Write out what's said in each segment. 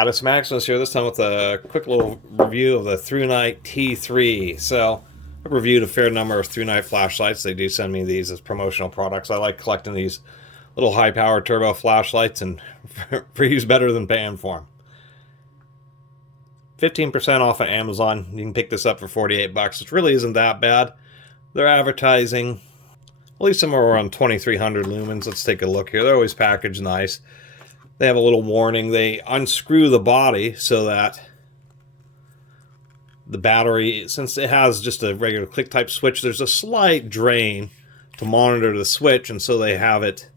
Catus Maximus here, this time with a quick little review of the ThruNite T3. So, I've reviewed a fair number of ThruNite flashlights. They do send me these as promotional products. I like collecting these little high-power turbo flashlights, and for use better than paying for them. 15% off at Amazon. You can pick this up for 48 bucks. It really isn't that bad. They're advertising at least somewhere around 2300 lumens. Let's take a look here. They're always packaged nice. They have a little warning. They unscrew the body so that the battery, since it has just a regular click type switch, there's a slight drain to monitor the switch, and so they have it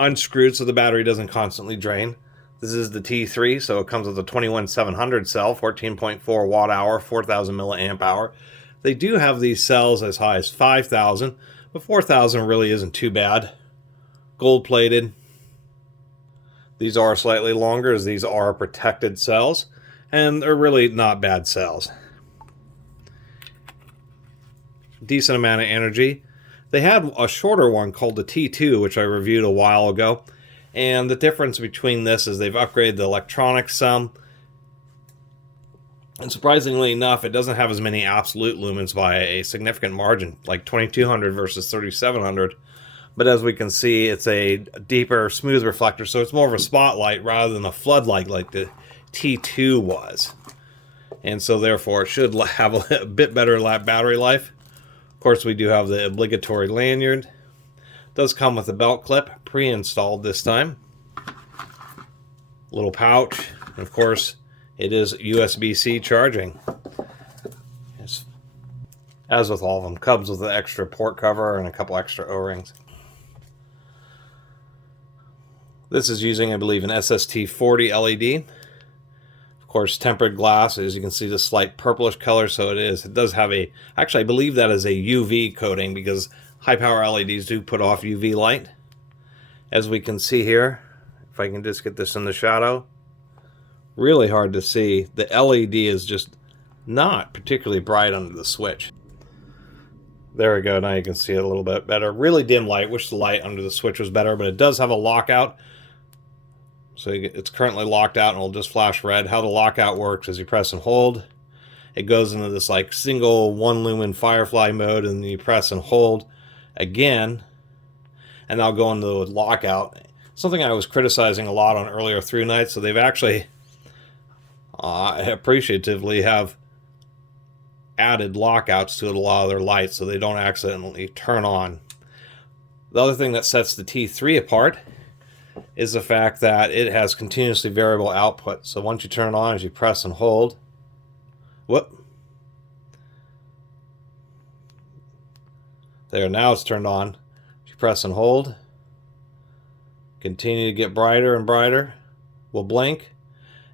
unscrewed so the battery doesn't constantly drain. This is the T3, so it comes with a 21700 cell, 14.4 watt hour, 4000 milliamp hour. They do have these cells as high as 5000, but 4000 really isn't too bad. Gold plated. These are slightly longer, as these are protected cells, and they're really not bad cells. Decent amount of energy. They had a shorter one called the T2, which I reviewed a while ago, and the difference between this is they've upgraded the electronics some, and surprisingly enough, it doesn't have as many absolute lumens by a significant margin, like 2200 versus 3700. But as we can see, it's a deeper, smooth reflector, so it's more of a spotlight rather than a floodlight like the T2 was. And so therefore, it should have a bit better battery life. Of course, we do have the obligatory lanyard. It does come with a belt clip, pre-installed this time. Little pouch. And of course, it is USB-C charging. As with all of them, comes with an extra port cover and a couple extra O-rings. This is using, I believe, an SST40 LED. Of course, tempered glass. As you can see, the slight purplish color, so it is. It does have a... Actually, I believe that is a UV coating, because high-power LEDs do put off UV light. As we can see here, if I can just get this in the shadow, really hard to see. The LED is just not particularly bright under the switch. There we go. Now you can see it a little bit better. Really dim light. Wish the light under the switch was better, but it does have a lockout. So it's currently locked out, and it'll just flash red. How the lockout works is you press and hold. It goes into this like single 1 lumen firefly mode, and then you press and hold again, and that'll go into the lockout. Something I was criticizing a lot on earlier ThruNite, so they've actually appreciatively have added lockouts to a lot of their lights so they don't accidentally turn on. The other thing that sets the T3 apart is the fact that it has continuously variable output. So once you turn it on, as you press and hold, there, now it's turned on. As you press and hold, continue to get brighter and brighter. We'll blink,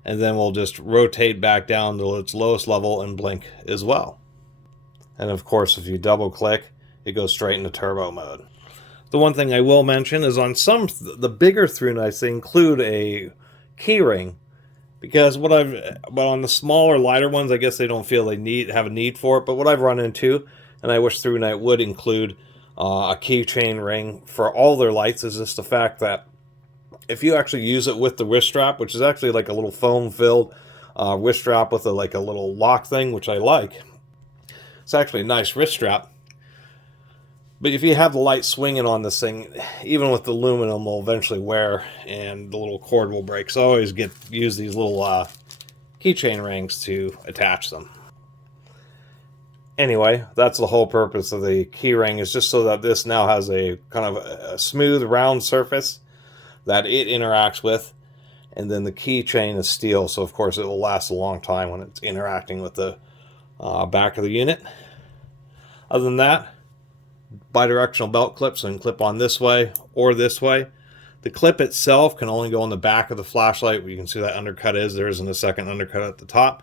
and then we'll just rotate back down to its lowest level and blink as well. And of course, if you double click, it goes straight into turbo mode. The one thing I will mention is on some the bigger ThruNites, they include a key ring, because but on the smaller, lighter ones, I guess they don't feel they have a need for it. But what I've run into, and I wish ThruNite would include a keychain ring for all their lights, is just the fact that if you actually use it with the wrist strap, which is actually like a little foam-filled wrist strap with a little lock thing, which I like. It's actually a nice wrist strap. But if you have the light swinging on this thing, even with the aluminum, will eventually wear, and the little cord will break. So I always use these little keychain rings to attach them. Anyway, that's the whole purpose of the key ring, is just so that this now has a kind of a smooth, round surface that it interacts with, and then the keychain is steel, so of course it will last a long time when it's interacting with the back of the unit. Other than that, bidirectional belt clips, so you can clip on this way or this way. The clip itself can only go on the back of the flashlight, where you can see that undercut is. There isn't a second undercut at the top.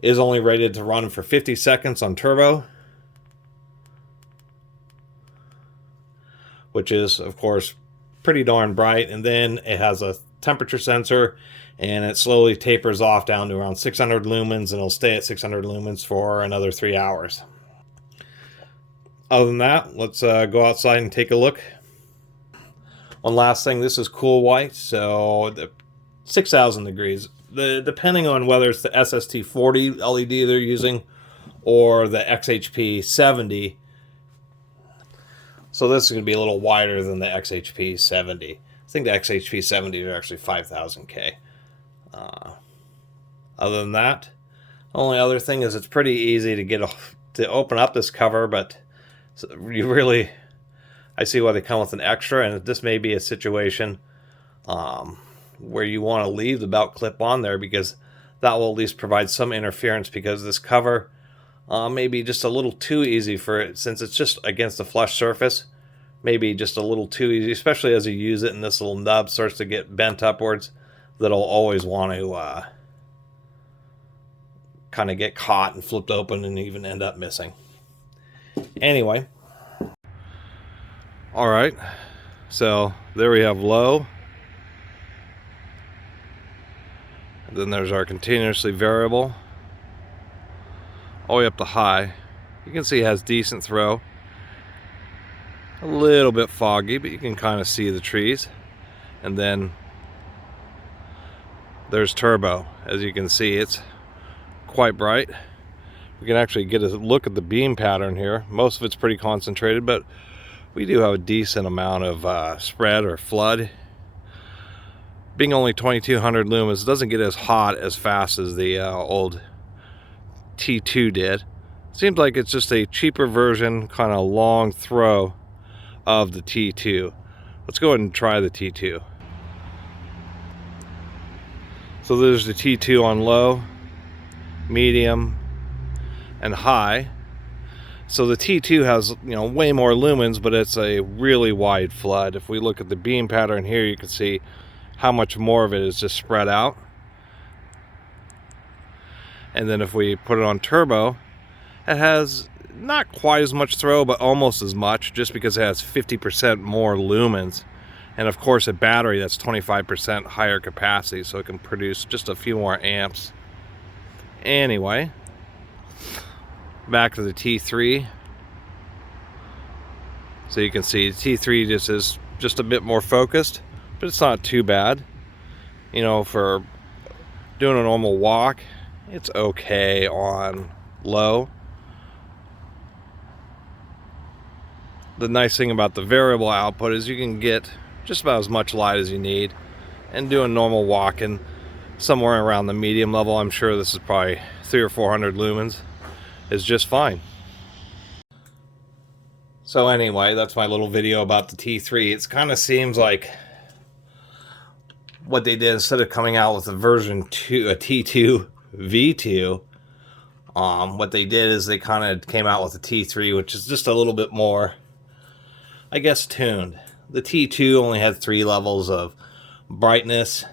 It is only rated to run for 50 seconds on turbo, which is, of course, pretty darn bright. And then it has a temperature sensor, and it slowly tapers off down to around 600 lumens, and it'll stay at 600 lumens for another 3 hours. Other than that, let's go outside and take a look. One last thing, this is cool white, so 6,000 degrees. Depending on whether it's the SST40 LED they're using or the XHP 70. So this is going to be a little wider than the XHP 70. I think the XHP 70 are actually 5,000K. Other than that, the only other thing is it's pretty easy to open up this cover, but you really, I see why they come with an extra, and this may be a situation where you want to leave the belt clip on there, because that will at least provide some interference, because this cover may be just a little too easy for it, since it's just against the flush surface. Maybe just a little too easy, especially as you use it and this little nub starts to get bent upwards. That'll always want to kind of get caught and flipped open and even end up missing. Anyway. Alright. So there we have low. And then there's our continuously variable. All the way up to high. You can see it has decent throw. A little bit foggy, but you can kind of see the trees. And then there's turbo. As you can see, it's quite bright. We can actually get a look at the beam pattern here. Most of it's pretty concentrated, but we do have a decent amount of spread or flood. Being only 2200 lumens, it doesn't get as hot as fast as the old T2 did. Seems like it's just a cheaper version, kind of long throw of the T2. Let's go ahead and try the T2. So there's the T2 on low, medium, and high. So the T2 has, way more lumens, but it's a really wide flood. If we look at the beam pattern here, you can see how much more of it is just spread out. And then if we put it on turbo, it has not quite as much throw, but almost as much, just because it has 50% more lumens. And of course a battery that's 25% higher capacity, so it can produce just a few more amps. Anyway, back to the T3. So you can see the T3 just is just a bit more focused, but it's not too bad. For doing a normal walk, it's okay on low. The nice thing about the variable output is you can get just about as much light as you need, and doing normal walking somewhere around the medium level, I'm sure this is probably 300 or 400 lumens, is just fine. So anyway, that's my little video about the T3. It kind of seems like what they did, instead of coming out with a version 2, a T2 V2, what they did is they kind of came out with a T3, which is just a little bit more, I guess, tuned. The T2 only had 3 levels of brightness.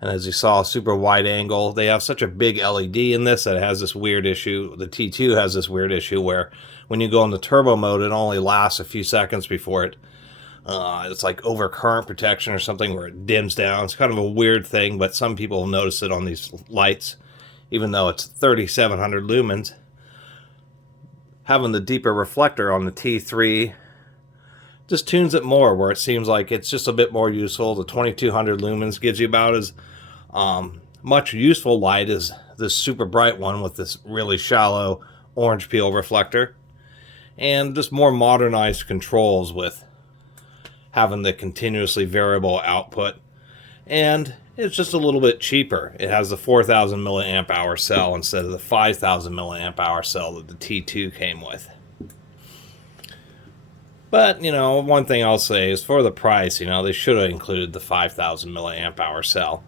And as you saw, super wide angle. They have such a big LED in this that it has this weird issue. The T2 has this weird issue where when you go into turbo mode, it only lasts a few seconds before it's like overcurrent protection or something, where it dims down. It's kind of a weird thing, but some people will notice it on these lights, even though it's 3700 lumens. Having the deeper reflector on the T3 just tunes it more, where it seems like it's just a bit more useful. The 2200 lumens gives you about as much useful light as this super bright one with this really shallow orange peel reflector, and just more modernized controls with having the continuously variable output, and it's just a little bit cheaper. It has the 4000 milliamp hour cell instead of the 5000 milliamp hour cell that the T2 came with. But, one thing I'll say is, for the price, they should have included the 5000 milliamp hour cell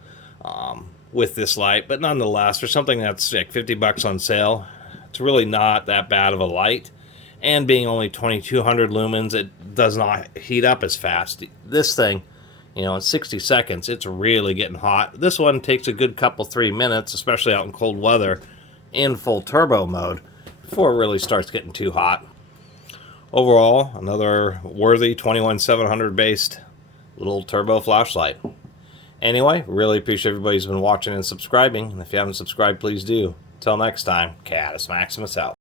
with this light. But nonetheless, for something that's like $50 on sale, it's really not that bad of a light. And being only 2200 lumens, it does not heat up as fast. This thing, in 60 seconds, it's really getting hot. This one takes a good couple, 3 minutes, especially out in cold weather, in full turbo mode, before it really starts getting too hot. Overall, another worthy 21700 based little turbo flashlight. Anyway, really appreciate everybody who's been watching and subscribing. And if you haven't subscribed, please do. Until next time, Catus Maximus out.